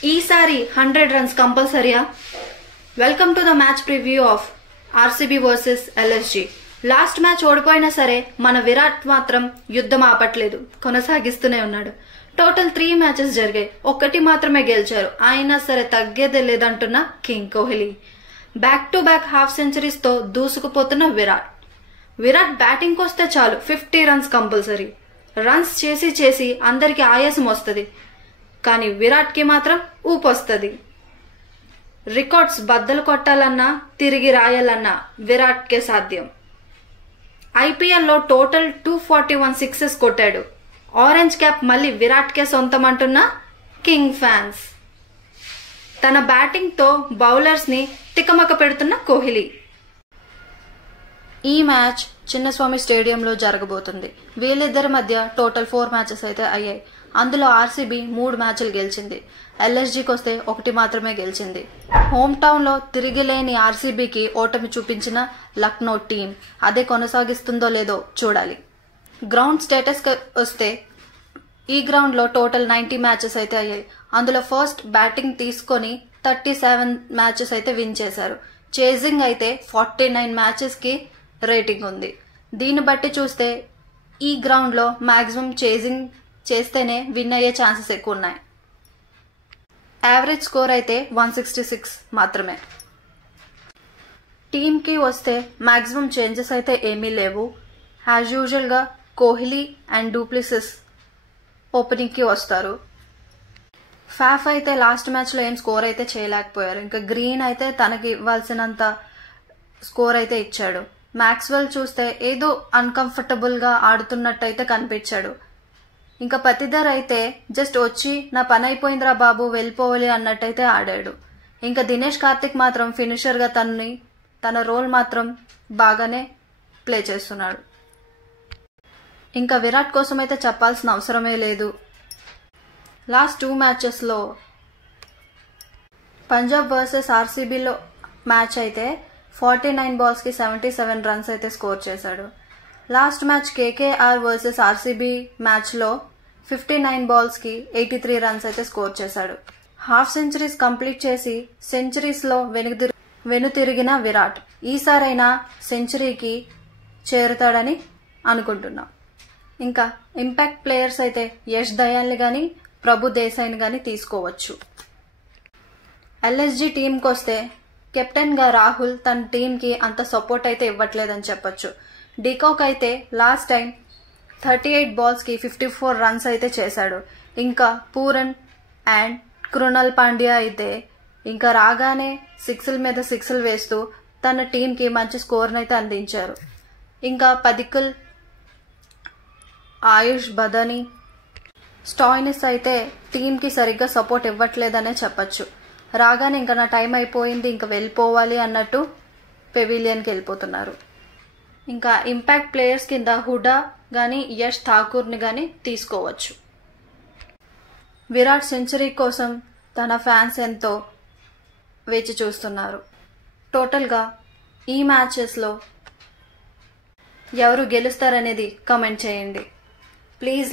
ఈసారి 100 runs కంపల్సరీయా? Welcome to the match preview of RCB versus LSG. Last match ఓడిపోయినా సరే మన విరాట్ మాత్రం యుద్ధం ఆపట్లేదు, కొనసాగిస్తూనే ఉన్నాడు. టోటల్ 3 మ్యాచెస్ జరిగాయి, ఒక్కటి మాత్రమే గెలిచారు. అయినా సరే తగ్గేదే లేదంటున్న king Kohli. Back to back half centuries తో దూసుకుపోతున్న విరాట్ బ్యాటింగ్ వస్తే చాలు 50 runs కంపల్సరీ. రన్స్ చేసి చేసి అందరికి ఆయాసం వస్తుంది, కానీ విరాట్ కి మాత్రం ఊపొస్తుంది. రికార్డ్స్ బద్దలు కొట్టాలన్నా తిరిగి రాయాలన్నా విరాట్ కే సాధ్యం. ఐపీఎల్లో టోటల్ 241 సిక్సెస్ కొట్టాడు. ఆరెంజ్ క్యాప్ మళ్ళీ విరాట్ కే సొంతం అంటున్న కింగ్ ఫ్యాన్స్. తన బ్యాటింగ్ తో బౌలర్స్ ని తికమక పెడుతున్న కోహ్లీ. ఈ మ్యాచ్ చిన్నస్వామి స్టేడియంలో జరగబోతుంది. వీళ్ళిద్దరి మధ్య టోటల్ 4 మ్యాచెస్ అయితే అయ్యాయి. అందులో ఆర్సీబీ 3 మ్యాచ్లు గెలిచింది. ఎల్ఎస్జీకి వస్తే 1 మాత్రమే గెలిచింది. హోమ్ టౌన్ లో తిరిగిలేని ఆర్సీబీకి ఓటమి చూపించిన లక్నో టీం అదే కొనసాగిస్తుందో లేదో చూడాలి. గ్రౌండ్ స్టేటస్ వస్తే ఈ గ్రౌండ్ లో టోటల్ 90 మ్యాచెస్ అయితే అయ్యాయి. అందులో ఫస్ట్ బ్యాటింగ్ తీసుకొని 37 మ్యాచెస్ అయితే విన్ చేశారు. చేజింగ్ అయితే 49 మ్యాచెస్ కి రేటింగ్ ఉంది. దీన్ని బట్టి చూస్తే ఈ గ్రౌండ్ లో మాక్సిమం చేజింగ్ చేస్తేనే విన్ అయ్యే ఛాన్సెస్ ఎక్కువ ఉన్నాయి. యావరేజ్ స్కోర్ అయితే 166 మాత్రమే. టీమ్ కి వస్తే మాక్సిమం చేంజెస్ అయితే ఏమీ లేవు. యాజ్ యూజువల్ గా కోహ్లీ అండ్ డూప్లిసిస్ ఓపెనింగ్ కి వస్తారు. ఫాఫ్ అయితే లాస్ట్ మ్యాచ్ లో ఏం స్కోర్ అయితే చేయలేకపోయారు. ఇంకా గ్రీన్ అయితే తనకి ఇవ్వాల్సినంత స్కోర్ అయితే ఇచ్చాడు. మ్యాక్స్వెల్ చూస్తే ఏదో అన్కంఫర్టబుల్ గా ఆడుతున్నట్టయితే కనిపించాడు. ఇంకా పతిదర్ అయితే జస్ట్ వచ్చి నా పని అయిపోయిందిరా బాబు వెళ్ళిపోవాలి అన్నట్టయితే ఆడాడు. ఇంకా దినేష్ కార్తిక్ మాత్రం ఫినిషర్ గా తన రోల్ మాత్రం బాగానే ప్లే చేస్తున్నాడు. ఇంకా విరాట్ కోసం అయితే చెప్పాల్సిన అవసరమే లేదు. లాస్ట్ 2 మ్యాచెస్ లో పంజాబ్ వర్సెస్ ఆర్సీబీలో మ్యాచ్ అయితే 49 balls కి 77 runs అయితే స్కోర్ చేశాడు. Last match KKR versus RCB match లో 59 balls కి 83 runs అయితే స్కోర్ చేశాడు. హాఫ్ సెంచరీస్ కంప్లీట్ చేసి సెంచరీస్ లో వెనుతిరిగిన విరాట్ ఈసారైనా సెంచరీకి చేరుతాడని అనుకుంటున్నాం. ఇంకా ఇంపాక్ట్ ప్లేయర్స్ అయితే యష్ దయాల్ని గాని ప్రభు దేశాయ్ని గాని తీసుకోవచ్చు. ఎల్ఎస్జీ టీంకి వస్తే కెప్టెన్ గా రాహుల్ తన టీం కి అంత సపోర్ట్ అయితే ఇవ్వట్లేదని చెప్పొచ్చు. డికాక్ అయితే లాస్ట్ టైం 38 balls కి 54 runs అయితే చేశాడు. ఇంకా పూరన్ అండ్ కృణాల్ పాండ్యా అయితే ఇంకా రాగానే 6ల మీద 6లు వేస్తూ తన టీం కి మంచి స్కోర్ అయితే అందించారు. ఇంకా పదికుల్, ఆయుష్ బదనీ, స్టాయినిస్ అయితే టీం కి సరిగ్గా సపోర్ట్ ఇవ్వట్లేదనే చెప్పొచ్చు. రాగానే ఇంకా నా టైం అయిపోయింది ఇంకా వెళ్ళిపోవాలి అన్నట్టు పెవిలియన్కి వెళ్ళిపోతున్నారు. ఇంకా ఇంపాక్ట్ ప్లేయర్స్ కింద హుడా గాని యష్ ఠాకూర్ని గాని తీసుకోవచ్చు. విరాట్ సెంచరీ కోసం తన ఫ్యాన్స్ ఎంతో వేచి చూస్తున్నారు. టోటల్గా ఈ మ్యాచెస్లో ఎవరు గెలుస్తారనేది కామెంట్ చేయండి ప్లీజ్.